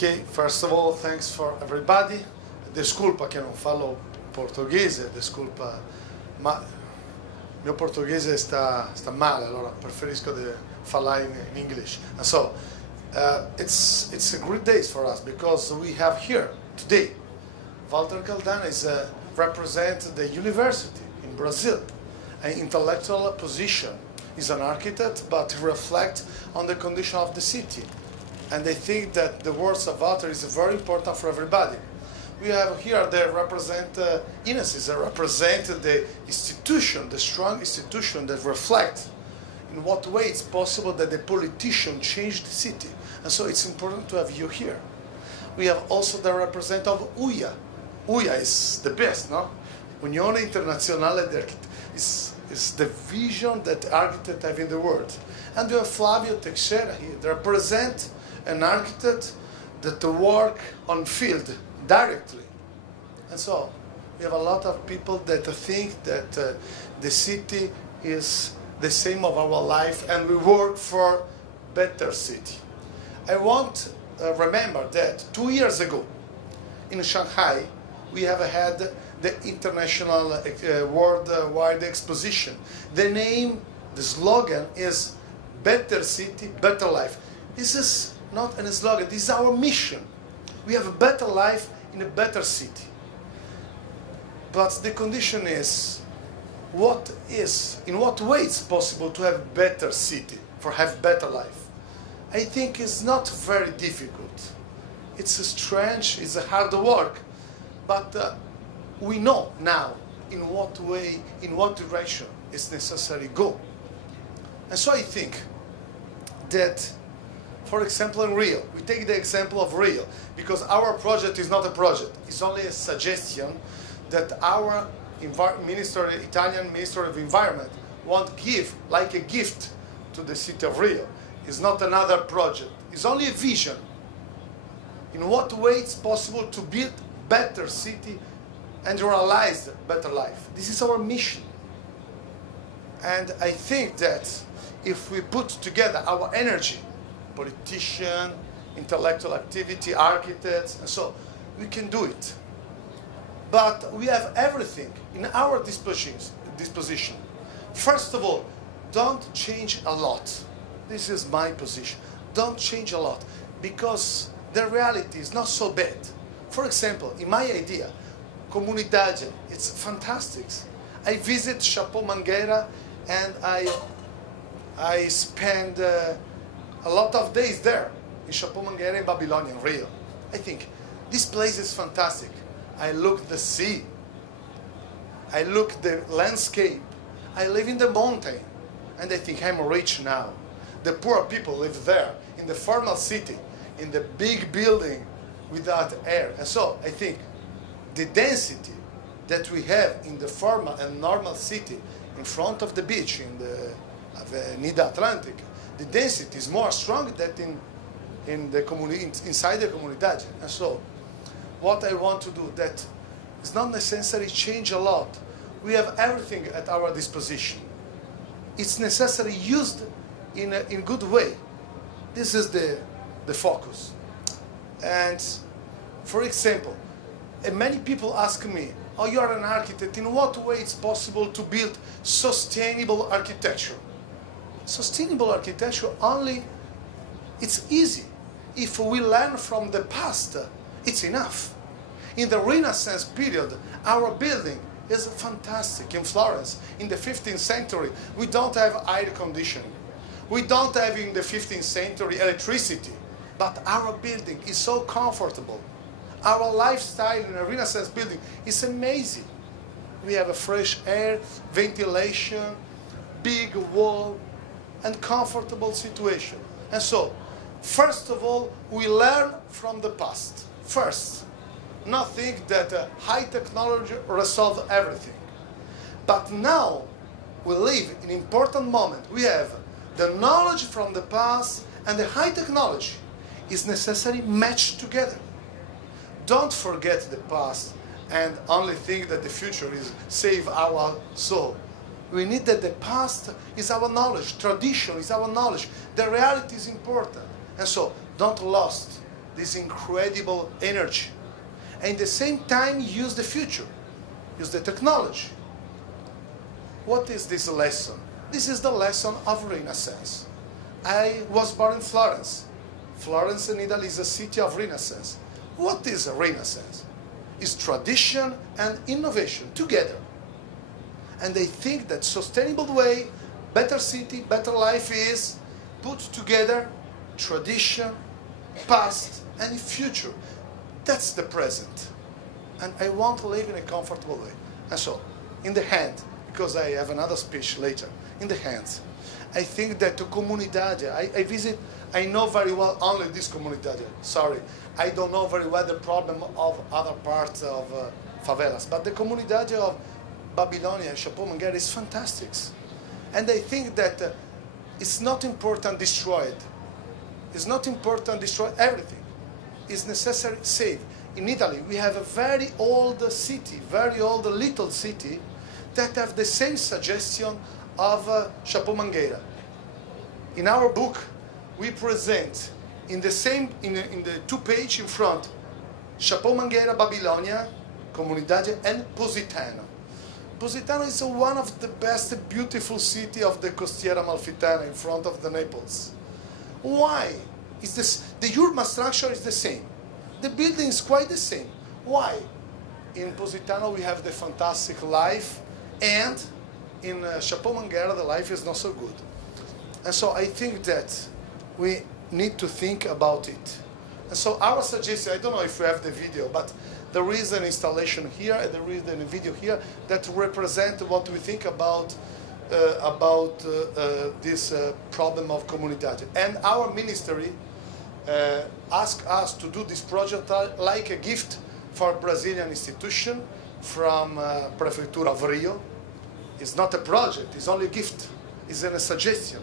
Ok, first of all, thanks for everybody. Desculpa che non falo portoghese, desculpa, ma il mio portoghese sta male, allora preferisco parlare in English. And so, it's a great day for us because we have here today, Valter Caldana represents the university in Brazil, an intellectual position. He's an architect, but he reflects on the condition of the city. And I think that the words of Valter is very important for everybody. We have here the represent Inês, represent the institution, the strong institution that reflects in what way it's possible that the politician change the city. And so it's important to have you here. We have also the representative of UIA. UIA is the best, no? Unione Internazionale di Architetti. Is the vision that architects have in the world. And we have Flavio Teixeira here, that represent an architect that work on field directly. And so we have a lot of people that think that the city is the same of our life and we work for better city. I want remember that 2 years ago in Shanghai we have had the international worldwide exposition. The name, the slogan is Better City, Better Life. This is not a slogan, this is our mission. We have a better life in a better city. But the condition is, in what way it's possible to have a better city, for have better life? I think it's not very difficult. It's strange, it's a hard work, but we know now in what way, in what direction it's necessary to go. And so I think that, for example, in Rio, we take the example of Rio, because our project is not a project, it's only a suggestion that our Italian Minister of Environment want to give, like a gift to the city of Rio. It's not another project, it's only a vision. In what way it's possible to build better city and realize better life. This is our mission. And I think that if we put together our energy, politician, intellectual activity, architects, and so we can do it. But we have everything in our disposition. First of all, don't change a lot. This is my position. Don't change a lot, because the reality is not so bad. For example, in my idea, Comunidade, it's fantastic. I visit Chateau Mangueira and I spend a lot of days there in Chateau Mangueira in Babylonia, in Rio. I think this place is fantastic. I look the sea, I look the landscape, I live in the mountain, and I think I'm rich now. The poor people live there, in the formal city, in the big building without air. And so I think the density that we have in the formal and normal city in front of the beach, in the Avenida Atlantic, the density is more strong than inside the Comunidade. And so what I want to do, that it's not necessary change a lot. We have everything at our disposition. It's necessary used in a good way. This is the focus. And for example, many people ask me, oh, you are an architect, in what way it's possible to build sustainable architecture? Sustainable architecture only, it's easy. If we learn from the past, it's enough. In the Renaissance period, our building is fantastic. In Florence, in the 15th century, we don't have air conditioning. We don't have in the 15th century electricity, but our building is so comfortable. Our lifestyle in a Renaissance building is amazing. We have a fresh air, ventilation, big wall, and comfortable situation. And so, first of all, we learn from the past. First, not think that high technology resolves everything. But now, we live in an important moment. We have the knowledge from the past and the high technology is necessary matched together. Don't forget the past and only think that the future is save our soul. We need that the past is our knowledge, tradition is our knowledge, the reality is important. And so don't lose this incredible energy, and at the same time use the future, use the technology. What is this lesson? This is the lesson of Renaissance. I was born in Florence. Florence in Italy is a city of Renaissance. What is a Renaissance? It's tradition and innovation together. And they think that sustainable way, better city, better life is put together tradition, past, and future. That's the present. And I want to live in a comfortable way. And so, in the hand, because I have another speech later, in the hands, I think that the comunidade, I know very well only this comunidade, sorry. I don't know very well the problem of other parts of favelas, but the comunidade of Babylonia and Chapeau Mangueira is fantastic. And I think that it's not important destroy it. It's not important destroy everything. It's necessary save. In Italy, we have a very old city, very old little city, that have the same suggestion of Chapeau Mangueira. In our book, we present in the 2 pages in front, Chapeau Mangueira, Babylonia, Comunidade, and Positano. Positano is one of the best, beautiful city of the Costiera Amalfitana in front of the Naples. Why? Is this, the urban structure is the same. The building is quite the same. Why? In Positano we have the fantastic life, and in Chapeau Mangueira the life is not so good. And so I think that we need to think about it. And so our suggestion, I don't know if we have the video, but there is an installation here and there is a video here that represent what we think about this problem of comunidade. And our ministry asked us to do this project like a gift for a Brazilian institution from Prefecture of Rio. It's not a project, it's only a gift, it's a suggestion.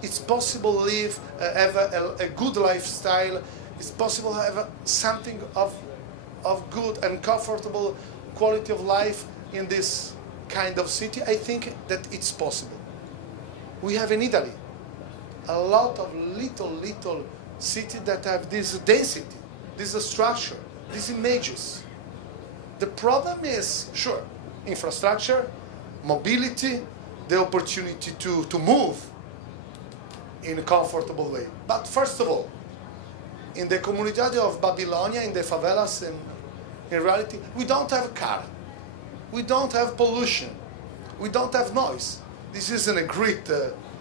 It's possible to live, have a good lifestyle. It's possible to have something of good and comfortable quality of life in this kind of city. I think that it's possible. We have in Italy a lot of little cities that have this density, this structure, these images. The problem is, sure, infrastructure, mobility, the opportunity to move in a comfortable way. But first of all, in the comunidade of Babylonia, in the favelas, and in reality, we don't have a car. We don't have pollution. We don't have noise. This is a great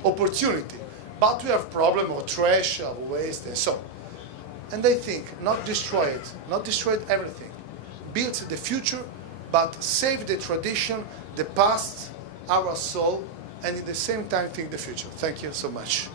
opportunity. But we have problem of trash, of waste, and so on. And I think not destroy everything. Build the future, but save the tradition, the past, our soul, and at the same time think the future. Thank you so much.